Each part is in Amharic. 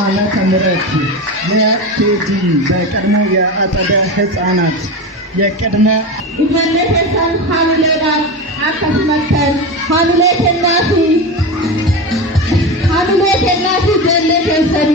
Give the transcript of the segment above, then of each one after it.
ዓመተ ምህረት የኬጂ በቀድሞ የአጸደ ህፃናት የቅድመ ይመለከታል ሐምሌዳ አከፍመከል ሐምሌተናፊ ጀለከሰን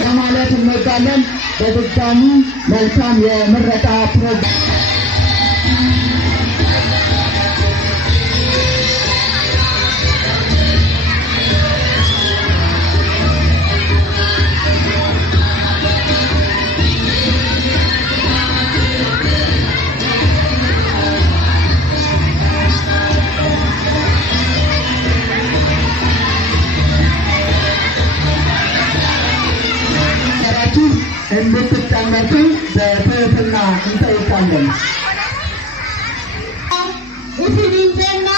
ለማለት እንወዳለን። በድጋሚ መልካም የምረቃ ፕሮግራም እንድትቀመጡ በትህትና እንጠይቃለን። ኢሲኒንጀና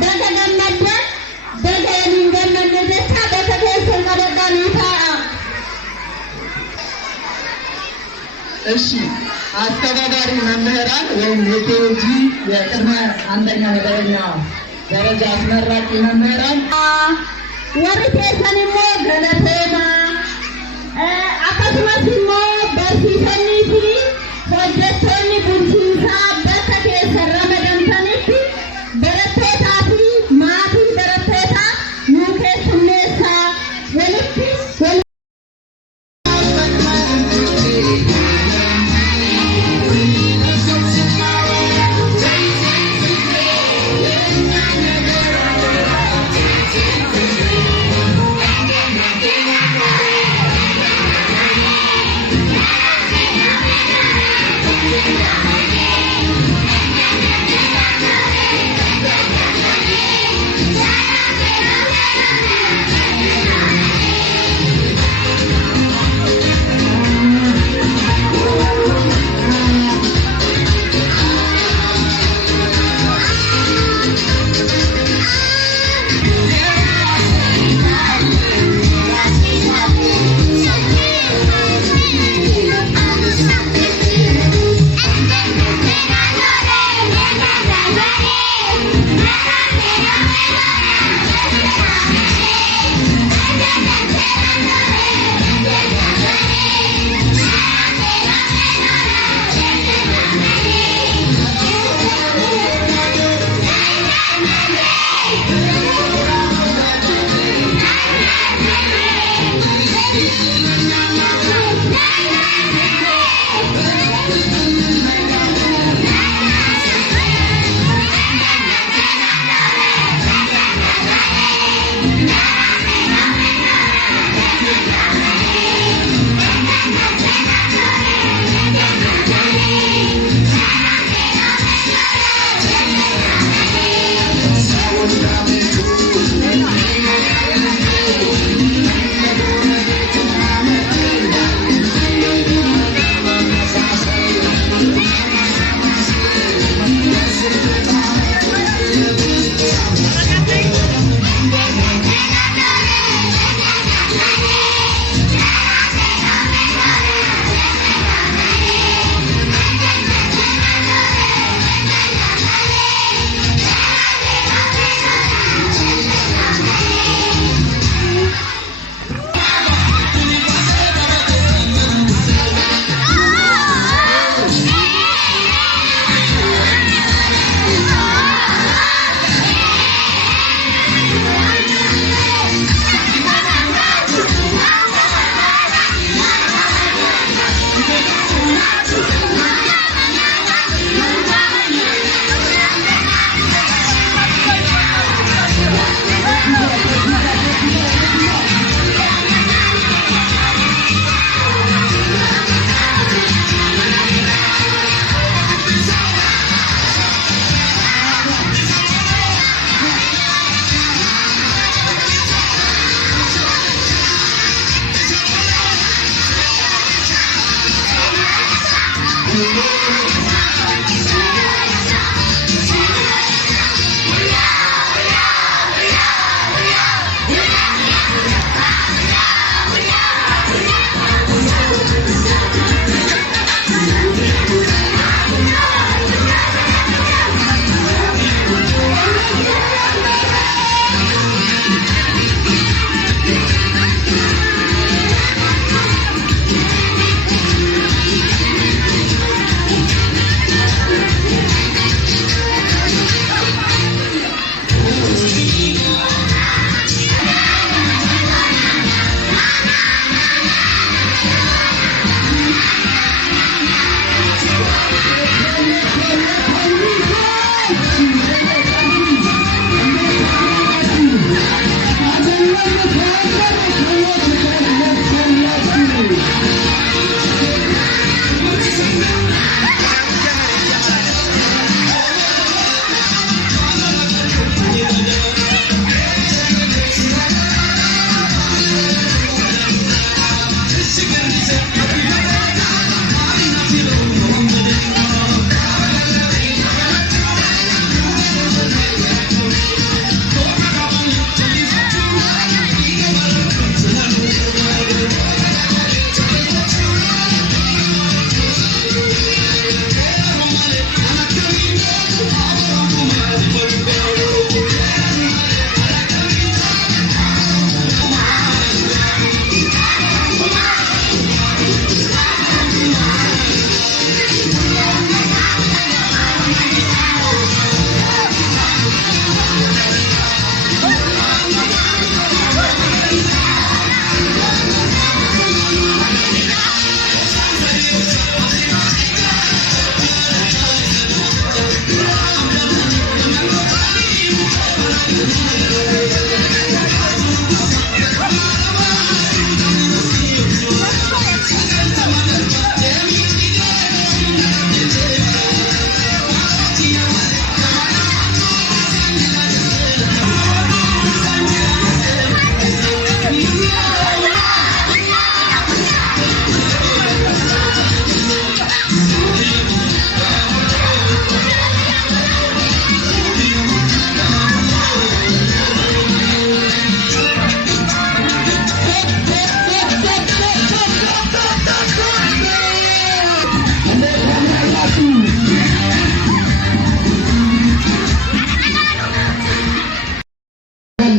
በተገመደ በተገመደቻ በተከሰል መደዳኒታ እሺ አስተባባሪ መምህራን ወይም የኬጂ የቅድመ አንደኛ መደበኛ ደረጃ አስመራቂ መምህራን ወርቴሰንሞ ገለቴማ akkasumas immoo barsiisonnii fi hojjettoonni bulchiinsaa bakka keessa ramadamtanitti barattootaa fi maatii barattootaa nuu keessummeessaa walitti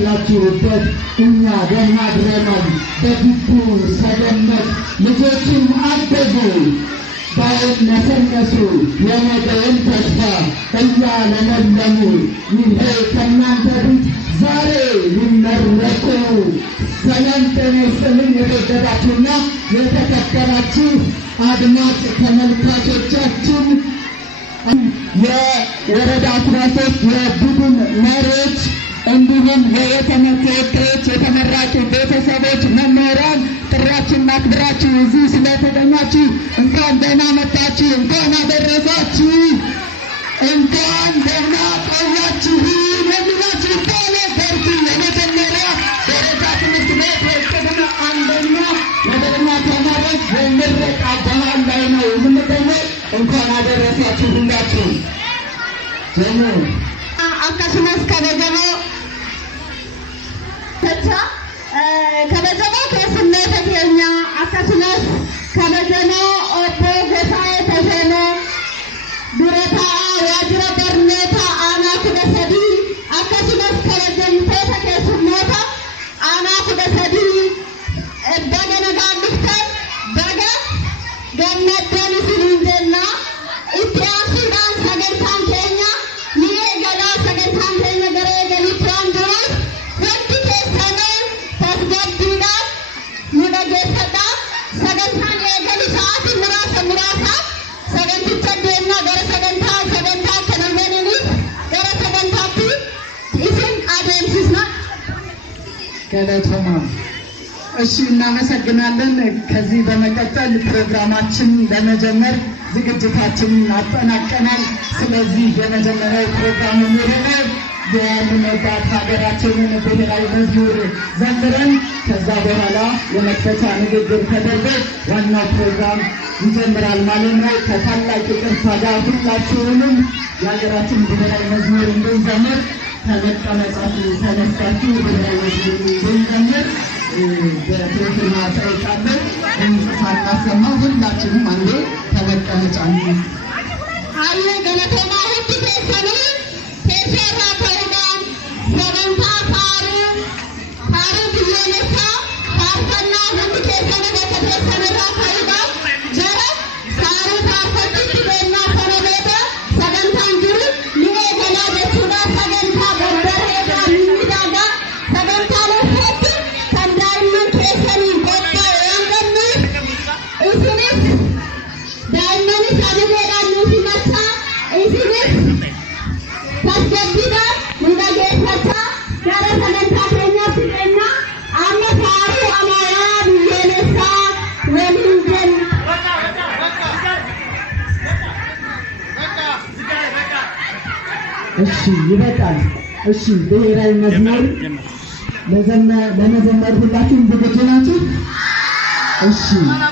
በያላችሁበት እኛ ደናግረናል። በግቢው ሰገነት ልጆችም አደጉ ነሰነሱ የነገውን ተስፋ እያለመለሙ ይሄ ከእናንተ ፊት ዛሬ ሊመረቁ። ሰላም ጤና ይስጥልኝ። የተወደዳችሁና የተከበራችሁ አድማጭ ተመልካቾቻችን የወረዳ 13 የቡድን መሪዎች እንዲሁም የትምህርት ተወካዮች፣ የተመራቂ ቤተሰቦች፣ መምህራን ጥሪያችንን አክብራችሁ እዚህ ስለተገኛችሁ እንኳን ደህና መጣችሁ፣ እንኳን አደረሳችሁ፣ እንኳን ደህና ቆያችሁ የሚላችሁ ባለ በርቱ የመጀመሪያ ደረጃ ትምህርት ቤት የቅድመ አንደኛ መደበኛ ተማሪዎች የምረቃ በዓል ላይ ነው የምንገኘው። እንኳን አደረሳችሁ ሁላችሁ። akkasumas kabajamoo keessummoota keenya akkasumas kabajamoo obbo Gosaayee Tasheenee dura taa'aa waajjira barnoota aanaa 13 akkasumas kabajamtoota keessummoota aanaa 13 baga nagaan dhuftan baga gammaddan isiniin jenna. Itti aansuudhaan sagantaan keenya ni eegala. Sagantaan keenya gara eegaliitti waan jiruuf wanti keessanoo tasgabbiidhaan nu dhageeffadha. Sagantaan eegalu sa'aatii muraasa saganticha deemna gara sagantaa kana waliinis gara sagantaatti isin adeemsisna. ገለቶማ እሺ፣ እናመሰግናለን። ከዚህ በመቀጠል ፕሮግራማችን ለመጀመር ዝግጅታችንን አጠናቀናል። ስለዚህ የመጀመሪያው ፕሮግራም የሚሆነው የምንወዳት ሀገራችንን ብሔራዊ መዝሙር ዘምረን ከዛ በኋላ የመክፈቻ ንግግር ተደርጎ ዋናው ፕሮግራም ይጀምራል ማለት ነው። ከታላቅ ይቅርታ ጋር ሁላችሁንም የሀገራችን ብሔራዊ መዝሙር እንድንዘምር ከመቀመጫችሁ ተነስታችሁ ብሔራዊ መዝሙር እንድንዘምር በትህትና እጠይቃለሁ። ሳናሰማ ሁላችንም አንዴ ከመቀመጫ አየ ገለቶማ ሁቲ keessan keessarraa ta'uudhaan sagantaa faaruu biyyoolessaa faarfannaa hundi keessan bakka keessanirraa ta'uudhaan jara faaruu faarfachuutti deemnaa sana booda sagantaan jiru ni eegalaa jechuudha. Sagantaa babbareedaa miidhagaa sagantaa lafeetti kan daa'imman keessanii qophaa'e waan qabnuuf isinis daa'immanis abibeedhaan nuuf himachaa isinis tasgabbiidhaan nu dhageeffachaa gara sagantaa keenyaatti deemna. Amma faaruu amaaraa biyyoolessaa waliin jenna. እሺ፣ ይበቃል። እሺ፣ ብሔራዊ መዝሙር ለመዘመር ሁላችሁም ዝግጁ ናችሁ? እሺ፣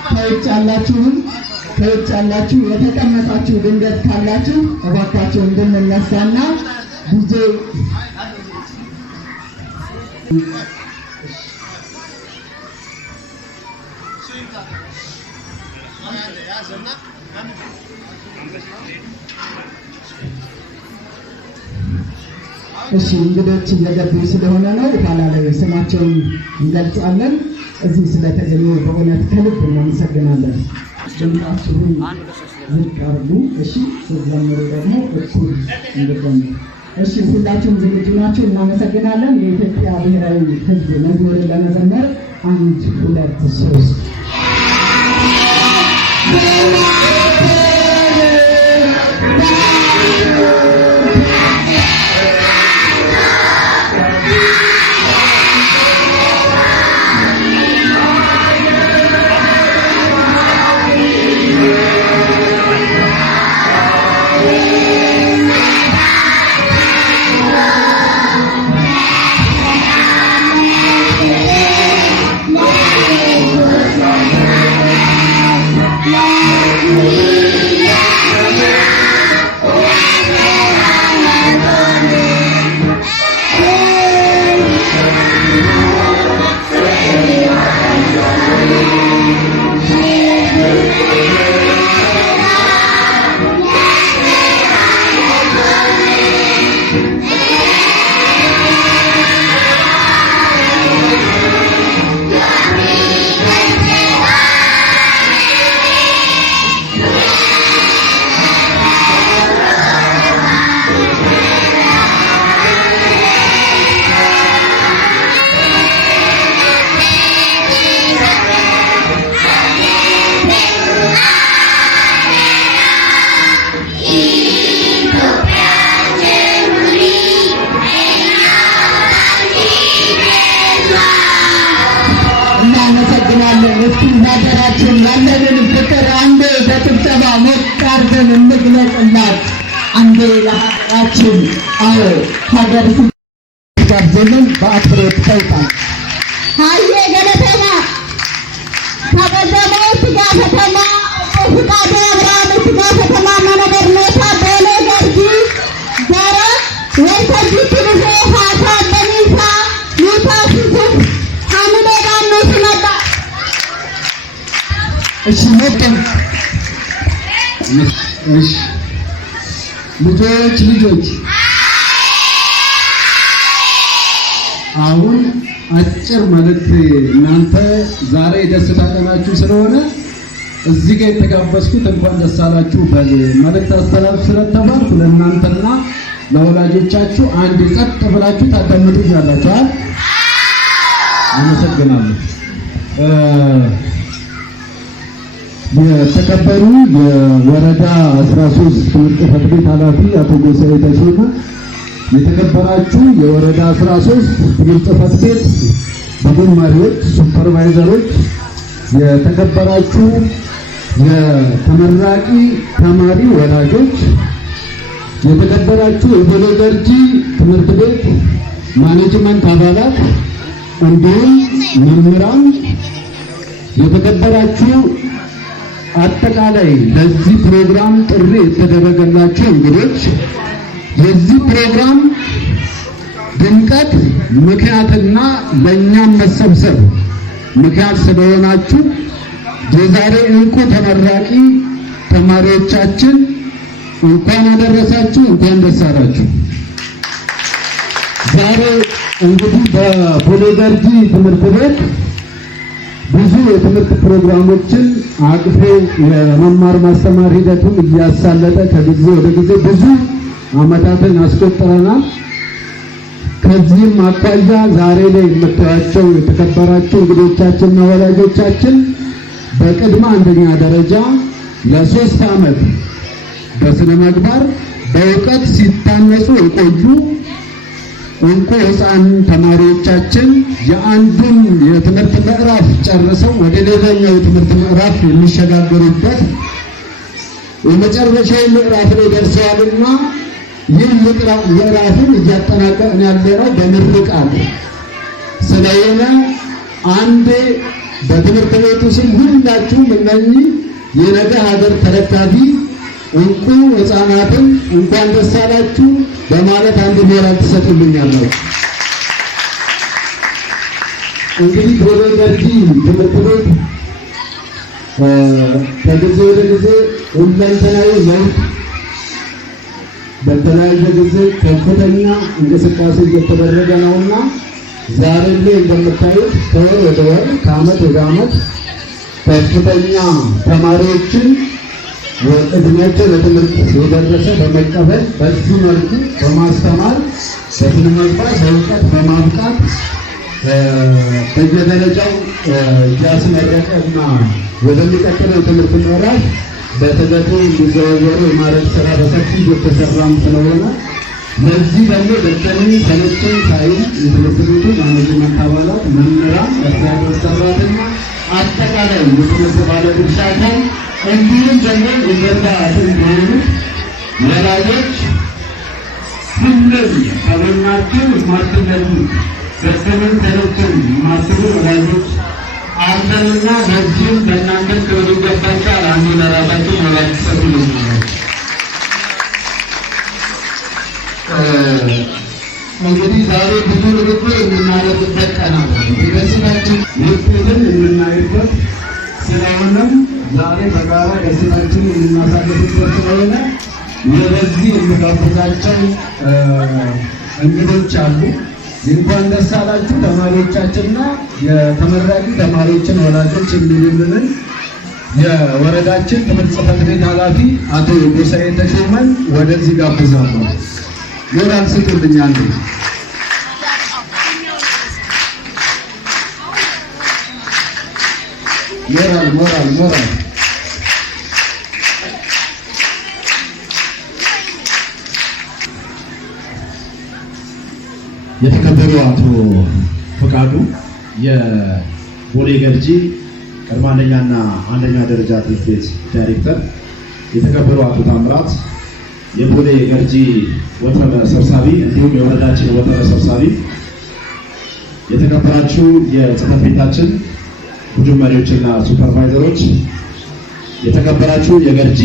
ከውጭ ያላችሁ የተቀመጣችሁ ድንገት ካላችሁ እባካችሁ እንድንነሳና ዲጄ እሺ፣ እንግዶች እየገቡ ስለሆነ ነው ኋላ ላይ ስማቸውን እንገልጻለን። እዚህ ስለተገኙ በእውነት ከልብ እናመሰግናለን። ድምፃችሁን ዝቅ አድርጉ። እሺ፣ ስትዘምሩ ደግሞ እኩል እንድዘምሩ። እሺ፣ ሁላችሁም ዝግጁ ናችሁ? እናመሰግናለን። የኢትዮጵያ ብሔራዊ ሕዝብ መዝሙርን ለመዘመር 1 2 3 Yeah. ጊዜ ለሀገራችን ሀገር ጋብዘልን በአክብሮት ጠይቃል። ሀዬ ገለተማ ከበደመው ስጋ ከተማ ፍቃዱ አብርሃም ስጋ ከተማ መነገርነታ ቦሌ ገርጂ ዘረ ወልተጂ ትንሴ ሀሳ በኒሳ ኒታ ሲሱፍ ሀምሌ ጋኖ ስመጣ እሺ ሞቀም እሺ ልጆች አሁን አጭር መልእክት እናንተ ዛሬ ደስታ ቀናችሁ ስለሆነ እዚህ ጋር የተጋበዝኩት እንኳን ደስ አላችሁ በል መልእክት አስተላልፍ ስለተባልኩ ለእናንተና ለወላጆቻችሁ አንድ ጸጥ ብላችሁ ታዳምጡኛላችሁ። አመሰግናለሁ። የተከበሩ የወረዳ 13 ትምህርት ጽሕፈት ቤት ኃላፊ አቶ ጎሳዬ ተሾመ፣ የተከበራችሁ የወረዳ 13 ትምህርት ጽሕፈት ቤት ቡድን መሪዎች፣ ሱፐርቫይዘሮች፣ የተከበራችሁ የተመራቂ ተማሪ ወላጆች፣ የተከበራችሁ የቦሌ ገርጂ ትምህርት ቤት ማኔጅመንት አባላት እንዲሁም መምህራን፣ የተከበራችሁ አጠቃላይ ለዚህ ፕሮግራም ጥሪ የተደረገላችሁ እንግዶች፣ የዚህ ፕሮግራም ድምቀት ምክንያትና ለእኛም መሰብሰብ ምክንያት ስለሆናችሁ የዛሬ እንቁ ተመራቂ ተማሪዎቻችን እንኳን አደረሳችሁ፣ እንኳን ደስ አላችሁ። ዛሬ እንግዲህ በቦሌ ገርጂ ትምህርት ቤት ብዙ የትምህርት ፕሮግራሞችን አቅፎ የመማር ማስተማር ሂደቱን እያሳለጠ ከጊዜ ወደ ጊዜ ብዙ ዓመታትን አስቆጥረናል። ከዚህም አኳያ ዛሬ ላይ የምታያቸው የተከበራቸው እንግዶቻችንና ወላጆቻችን በቅድመ አንደኛ ደረጃ ለ3 ዓመት በስነ ምግባር በእውቀት ሲታነጹ የቆዩ እንቁ ሕፃን ተማሪዎቻችን የአንዱን የትምህርት ምዕራፍ ጨርሰው ወደ ሌላኛው የትምህርት ምዕራፍ የሚሸጋገሩበት የመጨረሻው ምዕራፍ ላይ ደርሰዋልና ይህ ምዕራፍን እያጠናቀቅን ያለነው በምርቃት ስለሆነ አንዴ በትምህርት ቤቱ ስም ሁላችሁም እነኚህ የነገ ሀገር ተረካቢ እንቁ ሕፃናትን እንኳን ደስ አላችሁ በማለት አንድ ሞራል ትሰጡልኛላችሁ። እንግዲህ ቦሌ ገርጂ ትምህርት ቤት ከጊዜ ወደ ጊዜ ሁለንተናዊ ለውጥ በተለያየ ጊዜ ከፍተኛ እንቅስቃሴ እየተደረገ ነውና ዛሬ ላይ እንደምታዩት ከወር ወደ ወር ከዓመት ወደ ዓመት ከፍተኛ ተማሪዎችን እድሜያቸው ለትምህርት የደረሰ በመቀበል በዚህ መልኩ በማስተማር በስነ ምግባር በእውቀት በማብቃት በየደረጃው እያስመረቀና ወደሚቀጥለው ትምህርት ምዕራፍ በተገቢ እንዲዘዋወሩ የማድረግ ስራ በሰፊው እየተሰራም ስለሆነ ለዚህ ደግሞ ደከመኝ ሰለቸኝ ሳይል የትምህርት ቤቱ ማኔጅመንት አባላት፣ መምህራን፣ የአስተዳደር ሰራተኛ፣ አጠቃላይ የትምህርት ባለድርሻ አካል እንዲሁም ደግሞ የገዛ እንደሆኑ ወላጆች ሁሉም ከጎናችሁ ማትነቱ ደከመኝ ሰለቸኝ ማስቡ ወላጆች አለንና ለዚህም በእናንተ ክብር ይገባችኋል። አንዱ ለራሳችሁ ሞራል ትሰጡልኛላችሁ። እንግዲህ ዛሬ ብዙ ንግግር የምናደርግበት ቀን አለ። የደስታችን ውጤትን የምናይበት ስለሆነም ዛሬ በጋራ ደስታችንን የምናሳልፍበት ስለሆነ የበዚህ የምጋብዛቸው እንግዶች አሉ። እንኳን ደስ አላችሁ ተማሪዎቻችንና የተመራቂ ተማሪዎችን ወላጆች የሚሉልን የወረዳችን ትምህርት ጽሕፈት ቤት ኃላፊ አቶ ጎሳዬ ተሾመን ወደዚህ ጋብዛለሁ። ሞራል ስጡልኛል። ሞራል የተከበሩ አቶ ፍቃዱ የቦሌ ገርጂ ቅድመ አንደኛና አንደኛ ደረጃ ትምህርት ቤት ዳይሬክተር፣ የተከበሩ አቶ ታምራት የቦሌ ገርጂ ወተረ ሰብሳቢ እንዲሁም የወረዳችን ወተረ ሰብሳቢ፣ የተከበራችሁ የጽሕፈት ቤታችን ቡድን መሪዎችና ሱፐርቫይዘሮች፣ የተከበራችሁ የገርጂ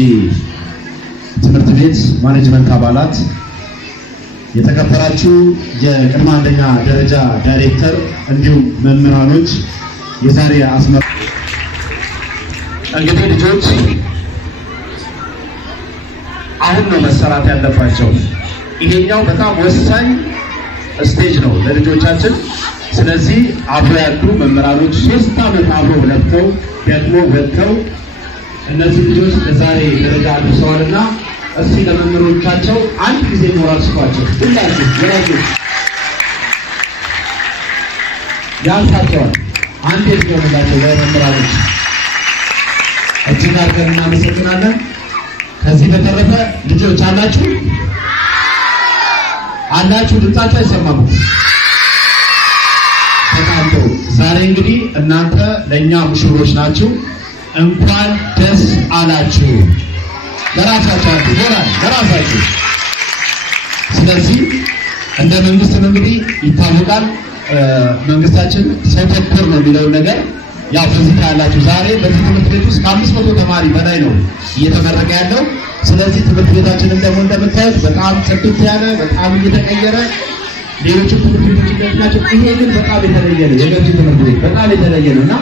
ትምህርት ቤት ማኔጅመንት አባላት፣ የተከበራችሁ የቅድመ አንደኛ ደረጃ ዳይሬክተር እንዲሁም መምህራኖች፣ የዛሬ እንግዲህ ልጆች አሁን ነው መሰራት ያለባቸው። ይሄኛው በጣም ወሳኝ ስቴጅ ነው ለልጆቻችን። ስለዚህ አብሮ ያሉ መምህራኖች 3 ዓመት አብረው ለፍተው ደግሞ ወጥተው እነዚህ ልጆች ለዛሬ ደረጃ አድርሰዋልና እስቲ ለመምህሮቻቸው አንድ ጊዜ ሞራል ስጧቸው። ሁላችሁ ወላጆች ያንሳቸዋል። አንድ የሆነላቸው ለመምህራኖች እጅግ አድርገን እናመሰግናለን። ከዚህ በተረፈ ልጆች አላችሁ ድምጻችሁ አይሰማም። ተቃንቶ ዛሬ እንግዲህ እናንተ ለኛ ሙሽሮች ናችሁ። እንኳን ደስ አላችሁ። ለራሳችሁ ይሆናል ለራሳችሁ። ስለዚህ እንደ መንግስትም እንግዲህ ይታወቃል መንግስታችን ሰው ተኮር ነው የሚለውን ነገር ያው በዚህ ያላችሁ ዛሬ በዚህ ትምህርት ቤት ውስጥ ከ500 ተማሪ በላይ ነው እየተመረቀ ያለው። ስለዚህ ትምህርት ቤታችንን ደግሞ እንደምታዩት በጣም ጽድት ያለ በጣም እየተቀየረ ሌሎች ትምህርት ቤቶች እንደናቸው። ይሄ ግን በጣም የተለየ ነው። የገርጂ ትምህርት ቤት በጣም የተለየ ነውና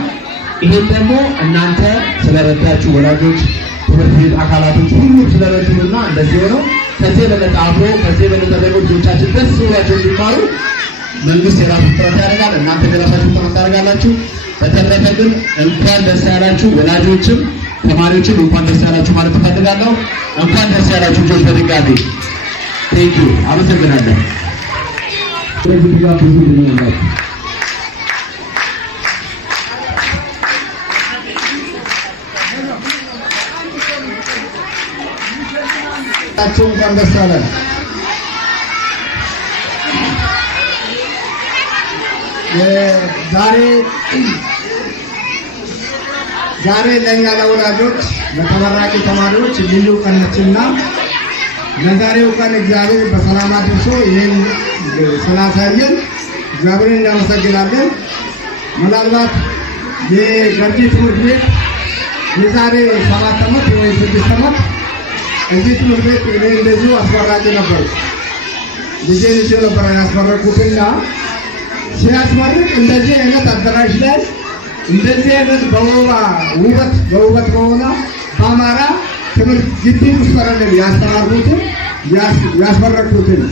ይሄን ደግሞ እናንተ ስለረዳችሁ ወላጆች፣ ትምህርት ቤት አካላቶች ሁሉ ስለረዱና እንደዚህ ሆነው ከዚህ በለጠ አብሮ ከዚህ በለጠ ደግሞ ልጆቻችን ደስ ብሏቸው እንዲማሩ መንግስት የራሱ ጥረት ያደርጋል። እናንተ የራሳችሁ ጥረት ታደርጋላችሁ። በተረፈ ግን እንኳን ደስ ያላችሁ ወላጆችም ተማሪዎችም እንኳን ደስ ያላችሁ ማለት እፈልጋለሁ። እንኳን ደስ ያላችሁ ልጆች በድጋሚ ቴንክ ዩ አመሰግናለሁ። ስለዚህ ጋር ብዙ ነው ታቸው እንኳን ደስ አለን። ዛሬ ለኛ ለወላጆች ለተመራቂ ተማሪዎች ልዩ ቀን ነችና ለዛሬው ቀን እግዚአብሔር በሰላም አድርሶ ይህን ስላሳየን እግዚአብሔርን እናመሰግናለን። ምናልባት የገርጂ ትምህርት ቤት የዛሬ 7 ዓመት ወይ 6 ዓመት እዚህ ትምህርት ቤት እኔ እንደዚሁ አስመራቂ ነበርኩ። ልጄን ይዤ ነበር ያስመረኩትና ሲያስመርቅ እንደዚህ አይነት አዳራሽ ላይ እንደዚህ አይነት በውበት በሆነ በአማራ ትምህርት ግቢ ውስጥ አይደለም ያስተማርኩትን ያስመረኩትን።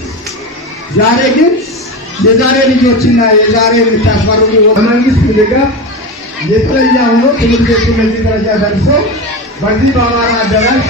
ዛሬ ግን የዛሬ ልጆችና የዛሬ የምታስመርቁ በመንግስት ድጋፍ የተለየ ሆኖ ትምህርት ቤቱ ለዚህ ደረጃ ደርሶ በዚህ በአማራ አዳራሽ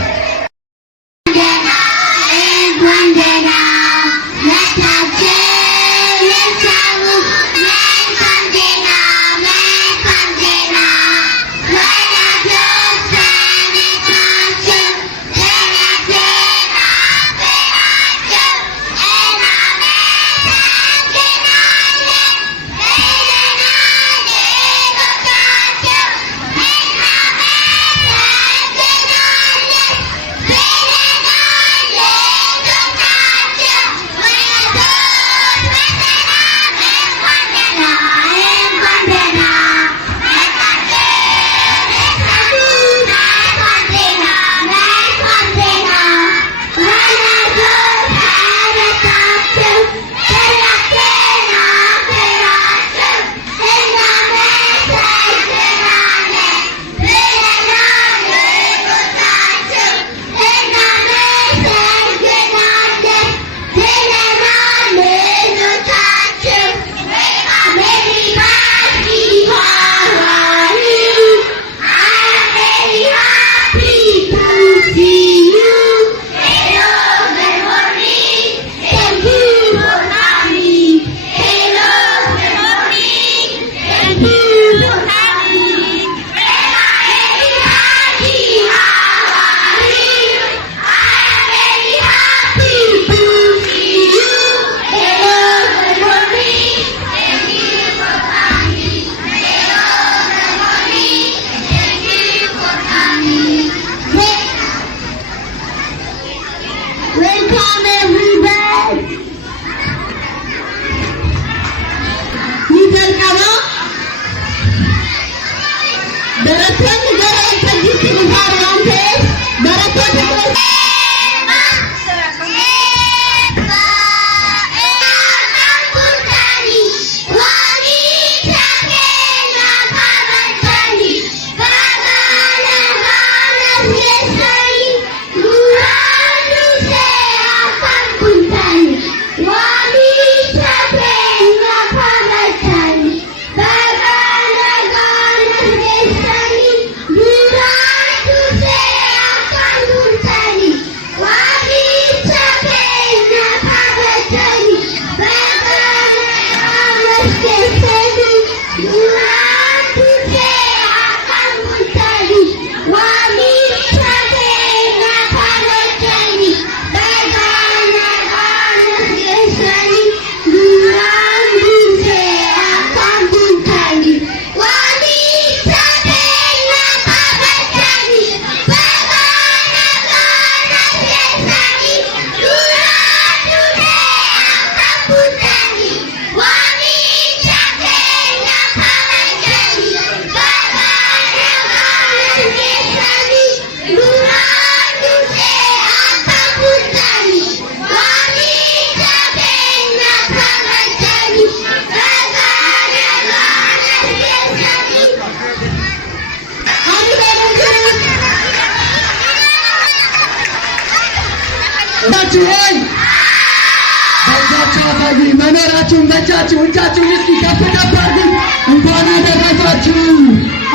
በእጃችሁ አሳዩ። መኖራችሁን በእጃችሁ እጃችሁን እስኪ ከፍ ከፍ አድርጉ። እንኳን አደረሳችሁ።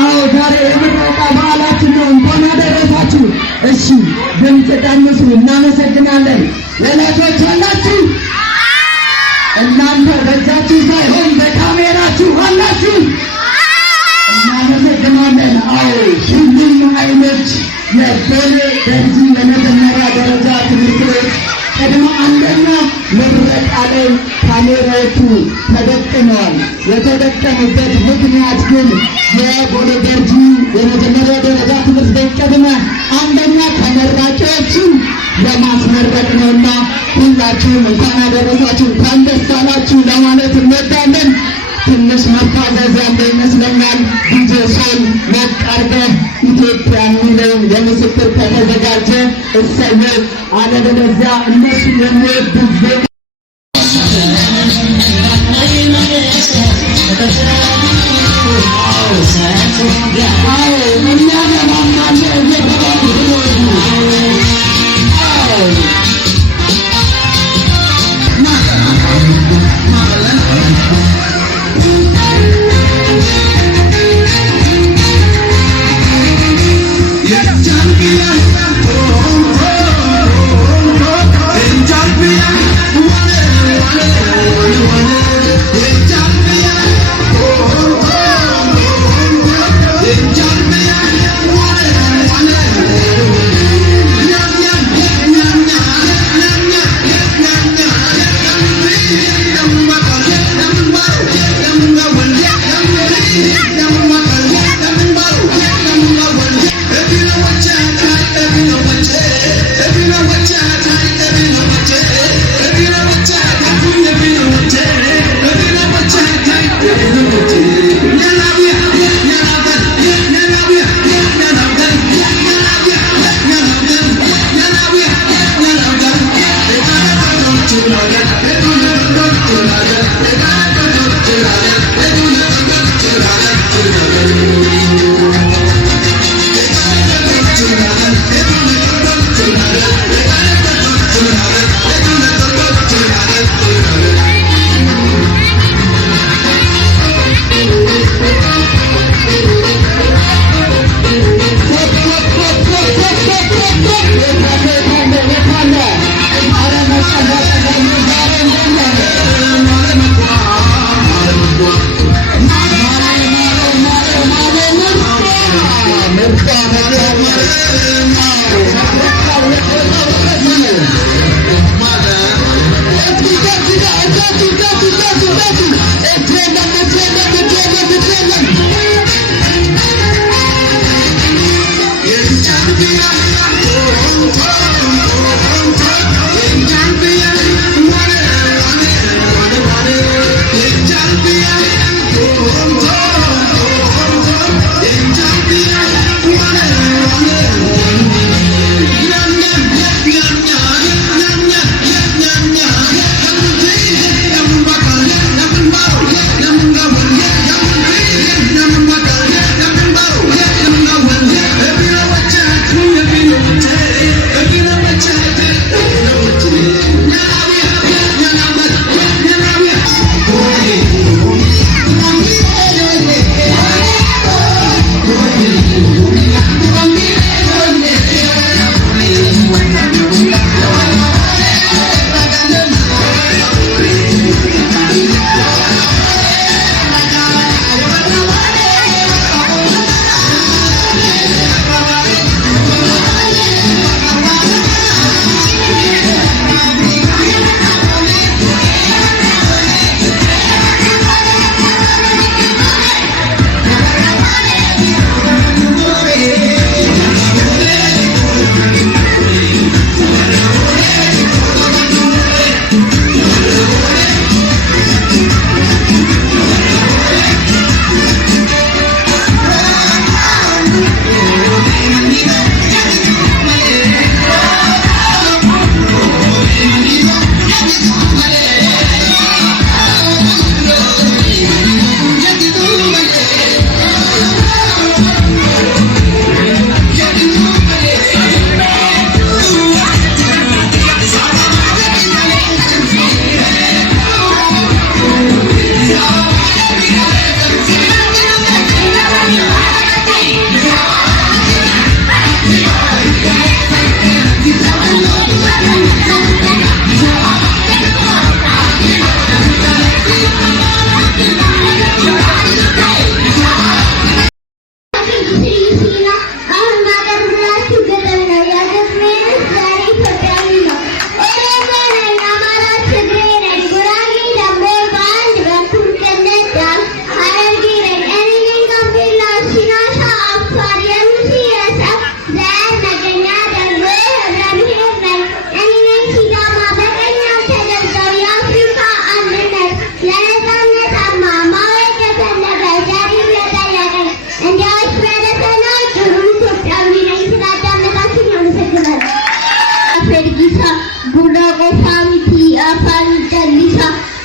አዎ ዛሬ የምረቃ በዓላችን ነው። እንኳን አደረሳችሁ። እሺ ድምፅ ቀንሱ። እናመሰግናለን። ወላጆች አላችሁ? እናንተ በእጃችሁ ሳይሆን በካሜራችሁ አላችሁ። እናመሰግናለን። አዎ ሁሉም አይነት የቦሌ ገርጂ የመጀመሪያ ደረጃ ትምህርት ቤት ቅድመ አንደኛ ምረቃ ላይ ካሜራዎቹ ተደቅነዋል። የተደቀኑበት ምክንያት ግን የቦሌ ገርጂ የመጀመሪያ ደረጃ ትምህርት ቤት ቅድመ አንደኛ ተመራቂዎችን ለማስመረቅ ነውና ሁላችሁም እንኳን አደረሳችሁ፣ እንኳን ደስ አላችሁ ለማለት እንወዳለን። ትንሽ መፋዘዝ ያለ ይመስለኛል። ዲጄ ሶል ሞቅ አድርገህ ኢትዮጵያ የሚለውን የምስክር ከተዘጋጀ እሰየው፣ አለበለዚያ እነሱ የሚወዱት ዜማ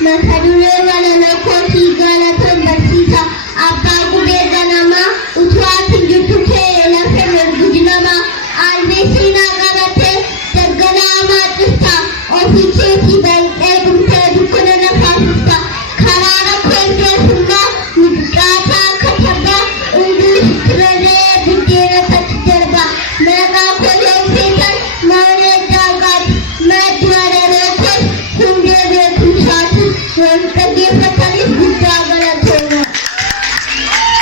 Kadule walala koti galatan barsisa abba gube ganama utwati jutuke la femer gudinama albesina galate daganama tista ofice ti ban egumte dukuna na fasista karara kwende sunna mudata kataba undu trade bidera tatjarba mega kole fetan mane dagat madwara rote kunde kushat kage fatali gudagala thona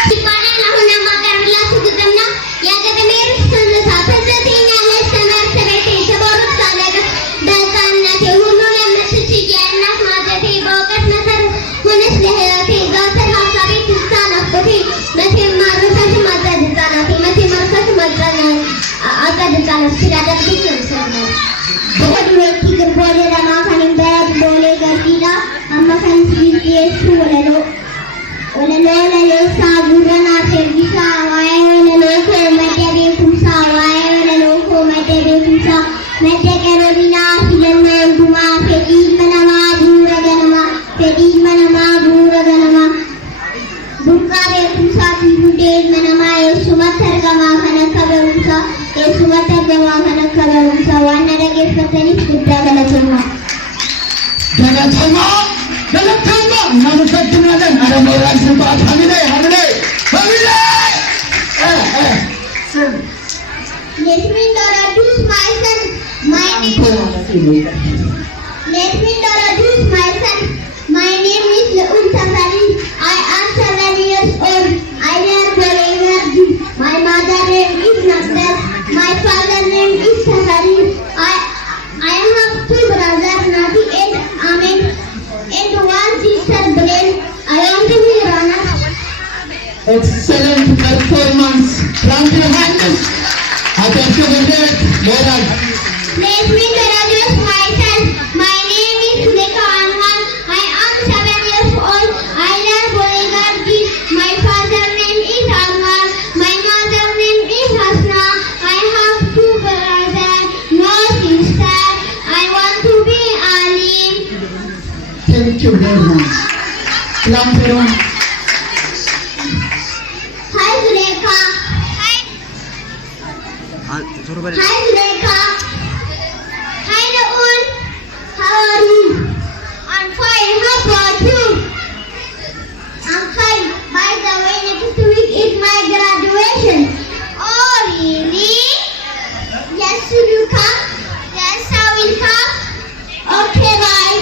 tikane lahuna magarla sugudamna yagade mer sunna sathate nale samarthe shaborut salaga dalkanna ke hunnu lemna chichi gyanna madate bogat nasar hunis lehati gatar hasabi kistana koti mati marusah madda dana ti mati marusah madda na aga dana sirada dikam sarna बहुत व्यक्ति कर बोले रमा खाने बैठ बोले गतीला अम्मा खाने सीट ये शूले लो साबुरा ना सेवी सावाए ओले लो को मटे बे कुसा वाए ओले लो को मटे बे कुसा मटे करो बिना हिलन में घुमा फेटी मनमा दूरा गनमा बुका बे कुसा की बुडे मनमा ये सुमथर का माखना कबे कुसा ये सुमथर का माखना कबे कुसा वाना लगे फतनी खुदा गलतमा እናመሰግናለን። አረ ሞራል ስባት ሐምሌ Let me introduce myself. My name is Leun Safari. I am 7 years old. I am Bolivia. My mother name is Nagdas. My father name is Safari. I have 2 brothers, Nabi and Amin, and 1 sister, Belen. I want to be runner. Excellent performance. Clap your hands. Moral. Let me introduce myself. My name is Sulekha Anwar. I am 7 years old. I love Bolivia. My father name is Anwar. My mother name is Hasna. I have 2 brothers, no sister. I want to be Alim. Thank you very much. Clap your hands. Hi Sulekha. Hi Sulekha. Hi Leun. How are you? I'm fine. How about you? I'm fine. By the way, next week is my graduation. Oh really? Yes, will you come? Yes, I will come. Okay, bye.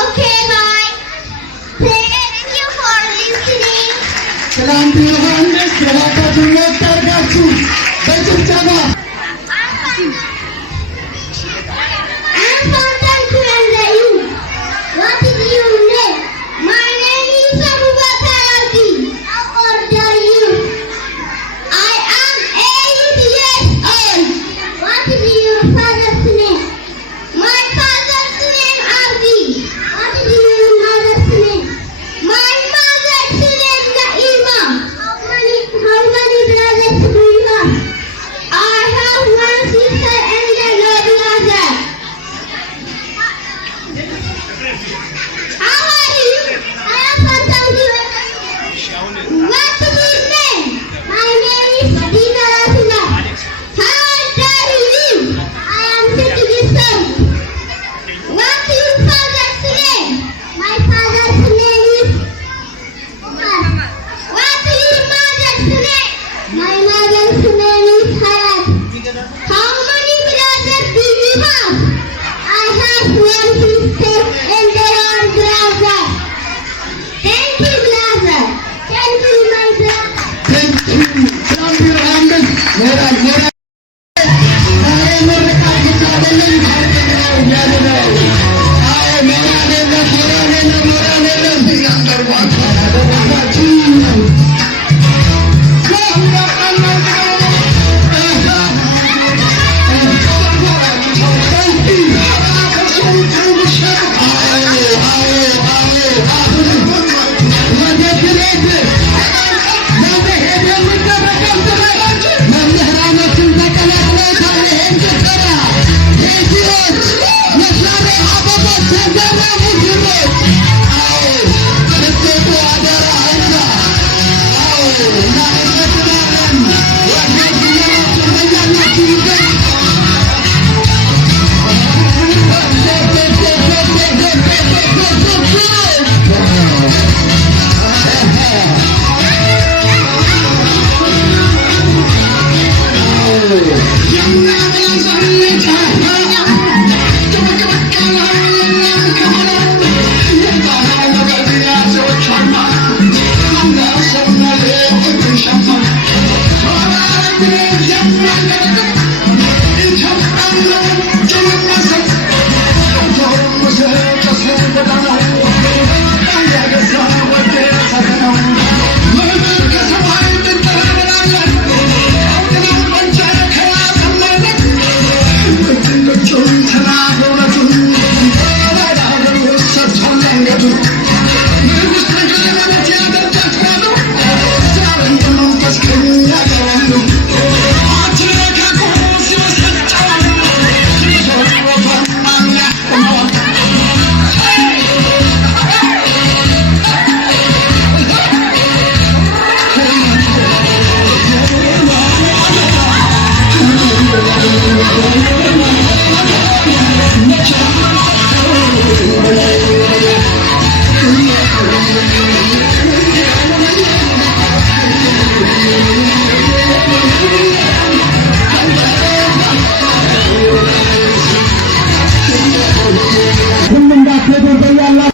Okay, bye. Thank you for listening. Clap your hands. Bravo, targachu. በጭብጨባ I'm content to answer you. What is your name? My name is Abubakar Alki. How old are you? I am 8 years old. What is your father's name? My father's name Abdi. What is your mother's name? My mother's name Naima. How many brothers do you have? I እናመሰግናለን።